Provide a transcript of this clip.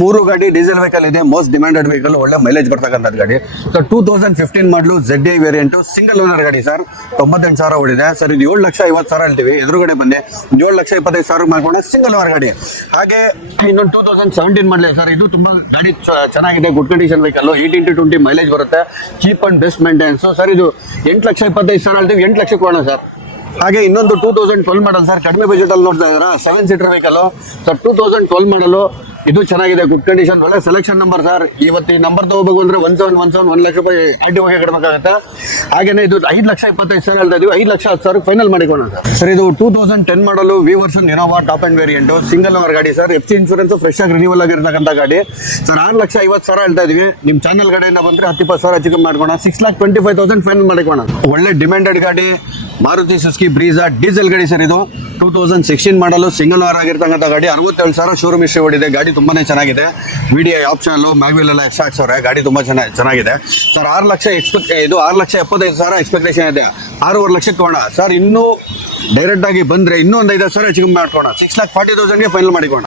ಮೂರು ಗಾಡಿ diesel vehicle ಇದೆ, ಮೋಸ್ಟ್ ಡಿಮ್ಯಾಂಡೆಡ್ ವೆಹಿಕಲ್, ಒಳ್ಳೆ ಮೈಲೇಜ್ ಬರ್ತಕ್ಕಂಥ ಗಾಡಿ. ಸರ್ 2015 ಮಾಡಲು ZDI ವೇರಿಯಂಟ್ ಸಿಂಗಲ್ ಓನರ್ ಗಾಡಿ ಸರ್. 98,000 ಓಡಿದೆ ಸರ್. ಇದು 7,50,000 ಹೇಳ್ತೀವಿ, ಎದುರುಗಡೆ ಬಂದೆ 7,25,000 ಮಾಡ್ಕೊಂಡೆ ಸಿಂಗಲ್ ಓನರ್ ಗಾಡಿ. ಹಾಗೆ ಇನ್ನೊಂದು 2017 ಮಾಡಲಿ ಸರ್. ಇದು ತುಂಬಾ ಗಾಡಿ ಚೆನ್ನಾಗಿದೆ, ಗುಡ್ ಕಂಡೀಷನ್ ವೆಹಿಕಲ್, 18-20 ಮೈಲೇಜ್ ಬರುತ್ತೆ, cheap and best maintenance sir. ಇದು 8,25,000 ಹೇಳ್ತೀವಿ, 8 ಲಕ್ಷಕ್ಕೆ ಕೊಡೋಣ ಸರ್. ಹಾಗೆ ಇನ್ನೊಂದು 2012 ಮಾಡಲ್ ಸರ್, ಕಡಿಮೆ ಬಜೆಟ್ ಅಲ್ಲಿ ನೋಡ್ತಾ ಇದ್ದೀರಾ, 7 ಸೀಟರ್ ವೆಹಿಕಲ್ ಸರ್. 2012 ಮಾಡಲು, ಇದು ಚೆನ್ನಾಗಿದೆ, ಗುಡ್ ಕಂಡೀಷನ್, ಒಳ್ಳೆ ಸೆಲೆಕ್ಷನ್ ನಂಬರ್ ಸರ್. ಇವತ್ತು ಈ ನಂಬರ್ ತಗೋಬೇಕು ಅಂದ್ರೆ 1 ಲಕ್ಷ ರೂಪಾಯಿ RTOಗೆ ಕಟ್ಟಬೇಕಾಗುತ್ತೆ. ಹಾಗೇನೆ ಇದು 5,25,000 ಹೇಳ್ತಾ ಇದೀವಿ, 5,10,000 ಫೈನಲ್ ಮಾಡಿಕೋಣ ಸರ್. ಸರ್ ಇದು 2010 ಮಾಡಲು V version Innova top and variant single owner ಗಾಡಿ ಸರ್. FC ಇನ್ಸೂರೆನ್ಸ್ ಫ್ರೆಶ್ ಆಗಿ ರಿನ್ಯೂವಲ್ ಆಗಿರ್ತಕ್ಕಂಥ ಗಾಡಿ ಸರ್. 6,50,000 ಹೇಳ್ತಾ ಇದೀವಿ. ನಿಮ್ ಚಾನಲ್ ಕಡೆಯಿಂದ ಬಂದ್ರೆ 10,20,000 ಹೆಚ್ಚು ಕಮ್ಮಿ ಮಾಡ್ಕೋಣ, 6,25,000 ಫೈನಲ್ ಮಾಡಿಕೋಣ. ಒಳ್ಳೆ ಡಿಮ್ಯಾಂಡೆಡ್ ಗಾಡಿ, ಮಾರುತಿ ಸುಜುಕಿ ಬ್ರೀಜಾ ಡೀಸೆಲ್ ಗಾಡಿ ಸರ್. ಇದು 2016 ಮಾಡಲು ಸಿಂಗಲ್ ಓನರ್ ಆಗಿರ್ತಕ್ಕಂಥ ಗಾಡಿ, 67,000 ಶೋರೂಮ್ ಹಿಸ್ಟ್ರಿ ಓಡಿದೆ. ಗಾಡಿ ತುಂಬಾನೇ ಚೆನ್ನಾಗಿದೆ, VDI ಆಪ್ಷನ್, ಮ್ಯಾಗ್ವಿಲ್ ಎಲ್ಲ ಎಕ್ಸ್ಟ್ರಾ ಹಾಕ್ಸವ್ರೆ. ಗಾಡಿ ತುಂಬಾ ಚೆನ್ನಾಗಿದೆ ಸರ್. 6,75,000 ಎಕ್ಸ್ಪೆಕ್ಟೇಷನ್ ಇದೆ, 6.5 ಲಕ್ಷಕ್ಕೆ ತಗೋಣ ಸರ್. ಇನ್ನೂ ಡೈರೆಕ್ಟ್ ಆಗಿ ಬಂದ್ರೆ ಇನ್ನೂ ಒಂದು 5,000 ಹೆಚ್ಚು ಕಮ್ಮಿ ಮಾಡ್ಕೋಣ, 6,40,000ಗೆ ಫೈನಲ್ ಮಾಡಿಕೋಣ.